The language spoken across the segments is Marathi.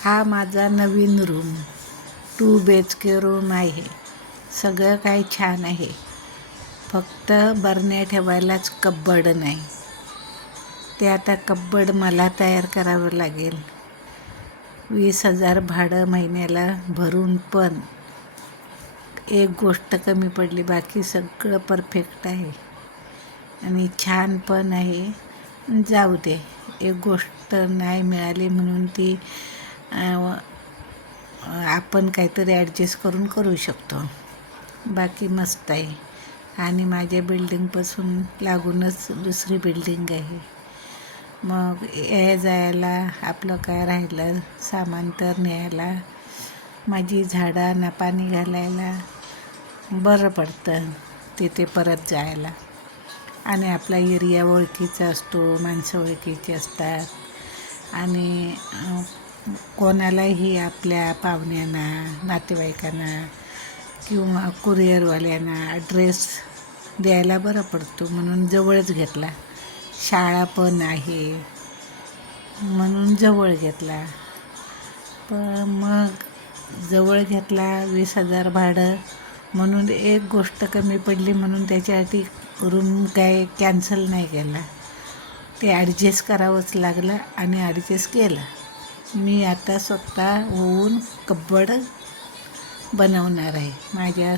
हा माझा नवीन रूम 2 BHK रूम आहे. सगळं काही छान आहे. फक्त बरण्या ठेवायलाच कप्बर्ड नाही. ते आता कप्बर्ड मला तयार करावं लागेल. 20,000 भाडं महिन्याला भरून पण एक गोष्ट कमी पडली. बाकी सगळं परफेक्ट आहे आणि छान पण आहे. जाऊ दे, एक गोष्ट नाही मिळाली म्हणून ती आपण काहीतरी ॲडजस्ट करू शकतो. बाकी मस्त आहे. आणि माझ्या बिल्डिंगपासून लागूनच दुसरी बिल्डिंग आहे. मग जायला आपलं काय राहिलं सामान तर न्यायला, माझी झाडांना पाणी घालायला बरं पडतं तिथे परत जायला. आणि आपला एरिया ओळखीचा असतो, माणसं ओळखीची असतात. आणि कोणालाही आपल्या पाहुण्यांना, नातेवाईकांना किंवा कुरिअरवाल्यांना ॲड्रेस द्यायला बरं पडतो म्हणून जवळच घेतला. शाळा पण आहे म्हणून जवळ घेतला. पण मग जवळ घेतला, 20,000 भाडं म्हणून एक गोष्ट कमी पडली म्हणून त्याच्यासाठी रूम काय कॅन्सल नाही केला. ते ॲडजस्ट करावंच लागलं आणि ॲडजस्ट केलं. मी आता स्वतः होऊन कप्बर्ड बनवणार आहे माझ्या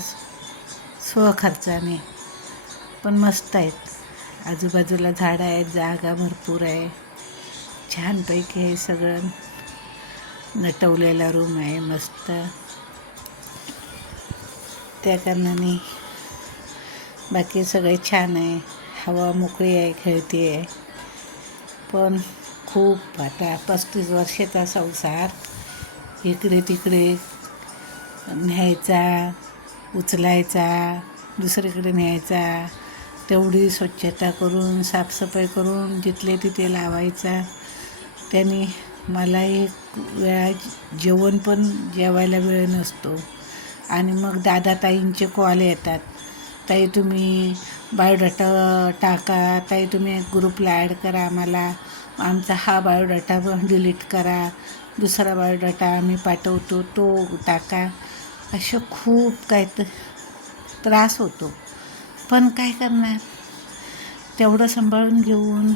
स्वखर्चाने. पण मस्त आहेत. आजूबाजूला झाडं आहेत, जागा भरपूर आहे, छानपैकी आहे. सगळं नटवलेला रूम आहे मस्त. त्या कारणाने बाकी सगळे छान आहे. हवा मोकळी आहे, खेळती आहे. पण खूप आता 35 वर्षाचा संसार इकडे तिकडे न्यायचा, उचलायचा, दुसरीकडे न्यायचा, तेवढी स्वच्छता करून साफसफाई करून जिथले तिथे लावायचा. त्याने मला एक वेळा जेवण पण जेवायला वेळ नसतो. आणि मग दादा ताईंचे कॉल येतात, ताई तुम्ही बायोडाटा टाका, ताई तुम्ही ग्रुपला ॲड करा, आम्हाला आमचा हा बायोडाटा डिलीट करा, दुसरा बायोडाटा आम्ही पाठवतो तो टाका. असं खूप काय त्रास होतो. पण काय करणार, तेवढं सांभाळून घेऊन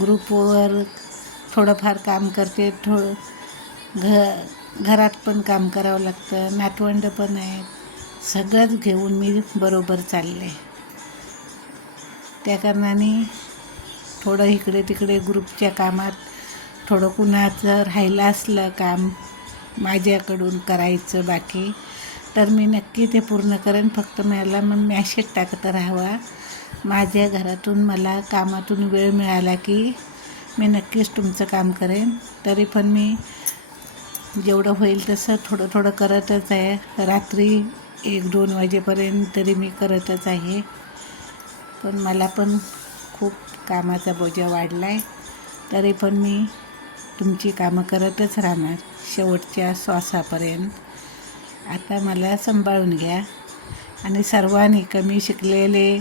ग्रुपवर थोडंफार काम करते. घरात पण काम करावं लागतं, नातवंड पण आहेत. सगळंच घेऊन मी बरोबर चालले. त्या कारणाने थोडं इकडे तिकडे ग्रुपच्या कामात थोडं कुणाचं राहिलं असलं काम माझ्याकडून करायचं बाकी, तर मी नक्की ते पूर्ण करेन. फक्त मला मग मॅसेज टाकत राहावा. माझ्या घरातून मला कामातून वेळ मिळाला की मी नक्कीच तुमचं काम करेन. तरी पण मी जेवढं होईल तसं थोडं थोडं करतच आहे. रात्री 1-2 वाजेपर्यंत तरी मी करतच आहे. पण मला पण खूप कामाचा बोजा वाढला आहे. तरी पण मी तुमची कामं करतच राहणार शेवटच्या श्वासापर्यंत. आता मला सांभाळून घ्या. आणि सर्वांनी, कमी शिकलेले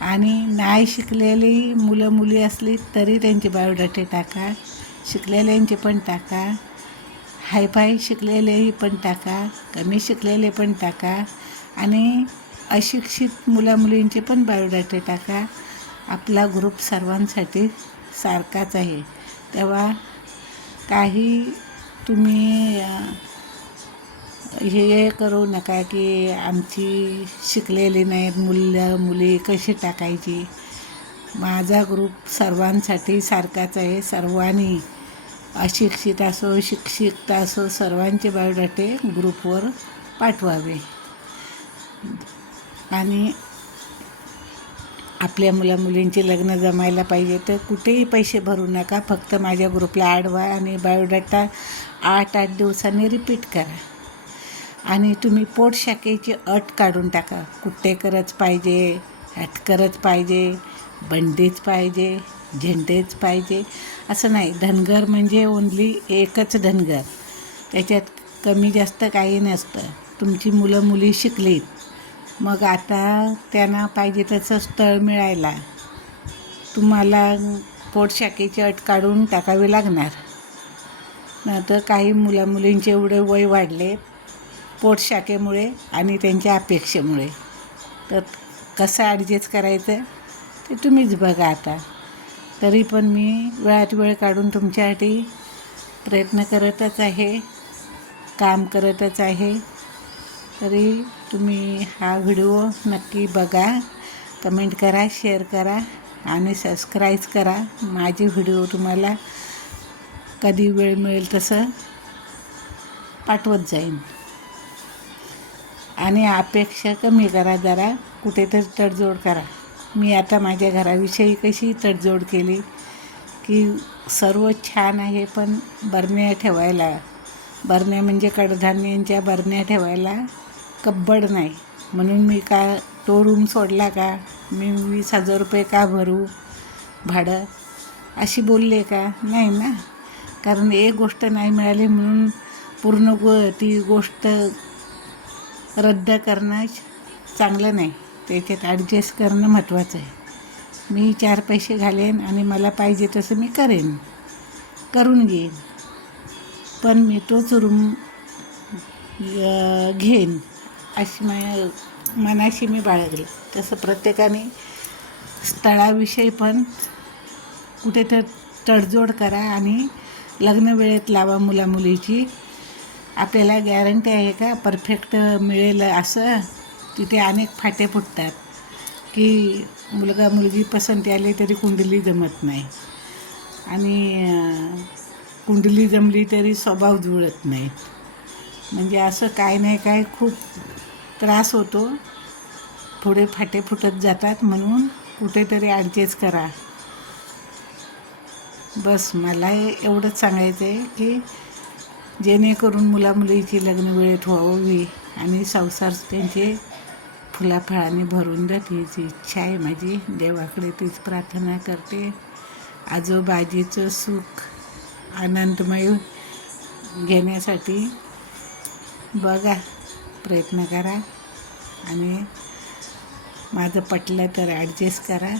आणि नाही शिकलेली मुलं मुली असली तरी त्यांचे बायोडाटे टाका, शिकलेल्यांचे पण टाका, हायफाय शिकलेलेही पण टाका, कमी शिकलेले पण टाका आणि अशिक्षित मुला मुलींचे पण बायोडाटे टाका. आपला ग्रुप सर्वांसाठी सारखाच आहे. तेव्हा काही तुम्ही हे करू नका की आमची शिकलेली नाहीत मुलं मुली कशी टाकायची. माझा ग्रुप सर्वांसाठी सारखाच आहे. सर्वांनी, अशिक्षित असो शिक्षित असो, सर्वांचे बायोडाटे ग्रुपवर पाठवावे. आणि आपल्या मुलामुलींचे लग्न जमायला पाहिजे तर कुठेही पैसे भरू नका. फक्त माझ्या ग्रुपला ॲड व्हा आणि बायोडाटा 8-8 दिवसांनी रिपीट करा. आणि तुम्ही पोटशाखेची अट काढून टाका. कुट्टेकरच पाहिजे, हटकरच पाहिजे, बंडीच पाहिजे, झेंडेच पाहिजे असं नाही. धनगर म्हणजे ओन्ली एकच धनगर, त्याच्यात कमी जास्त काही नसतं. तुमची मुलं मुली शिकलीत, मग आता त्यांना पाहिजे तसं स्थळ मिळायला तुम्हाला पोटशाखेची अट काढून टाकावी लागणार. तर काही मुलींचे एवढे वय वाढले पोटशाखेमुळे आणि त्यांच्या अपेक्षेमुळे. तर कसं ॲडजस्ट करायचं ते तुम्हीच बघा आता. तरी पण मी वेळात वेळ काढून तुमच्यासाठी प्रयत्न करतच आहे, काम करतच आहे. तरी तुम्ही हा व्हिडिओ नक्की बघा, कमेंट करा, शेअर करा आणि सबस्क्राईब करा. माझे व्हिडिओ तुम्हाला कधी वेळ मिळेल तसं पाठवत जाईन. आणि अपेक्षा कमी करा, जरा कुठेतरी तडजोड करा. मी आता माझ्या घराविषयी कशी तडजोड केली की सर्व छान आहे, पण बरण्या म्हणजे कडधान्यांच्या बरण्या ठेवायला कब्बड नाही. म्हणून मी तो रूम सोडला का, मी 20,000 रुपये का भरू भाडं, अशी बोलले का? नाही ना. कारण एक गोष्ट नाही मिळाली म्हणून पूर्ण ती गोष्ट रद्द करणं चांगलं नाही. त्याच्यात ॲडजस्ट करणं महत्त्वाचं आहे. मी 4 पैसे घालेन आणि मला पाहिजे तसं मी करून घेईन, पण मी तोच रूम घेईन अशी मनाशी मी बाळगली. तसं प्रत्येकाने स्थळाविषयी पण कुठे तर तडजोड करा आणि लग्न वेळेत लावा मुलीची. आपल्याला गॅरंटी आहे का परफेक्ट मिळेल असं? तिथे अनेक फाटे फुटतात की मुलगी पसंती आली तरी कुंडली जमत नाही, आणि कुंडली जमली तरी स्वभाव जुळत नाही. म्हणजे असं काय नाही काय खूप त्रास होतो, थोडे फाटे फुटत जातात. म्हणून कुठेतरी ॲडजस्ट करा. बस मला एवढंच सांगायचं आहे की जेणेकरून मुलीची लग्न वेळेत व्हावी आणि संसार त्यांचे फुलाफळाने भरून द्या, तीच इच्छा आहे माझी. देवाकडे तीच प्रार्थना करते. आजोबाजीचं सुख आनंदमय घेण्यासाठी बघा, प्रयत्न करा आणि माझं पटलं तर ॲडजस्ट करा.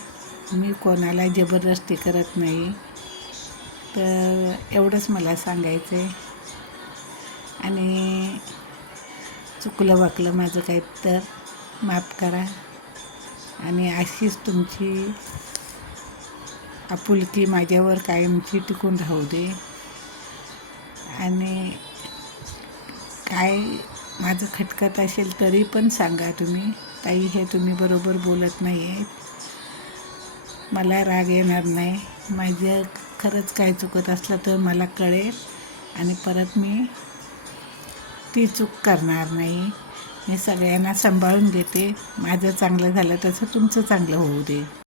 मी कोणाला जबरदस्ती करत नाही. तर एवढंच मला सांगायचं आहे. आणि चुकलं वाकलं माझं काही तर माफ करा. आणि अशीच तुमची आपुलकी माझ्यावर कायमची टिकून राहू दे. आणि काय माझं खटकत असेल तरी पण सांगा तुम्ही, ताई हे तुम्ही बरोबर बोलत नाही आहे. मला राग येणार नाही. माझं खरंच काय चुकत असलं तर मला कळेल आणि परत मी ती चूक करणार नाही. मी सगळ्यांना सांभाळून घेते. माझं चांगलं झालं तसं तुमचं चांगलं होऊ दे.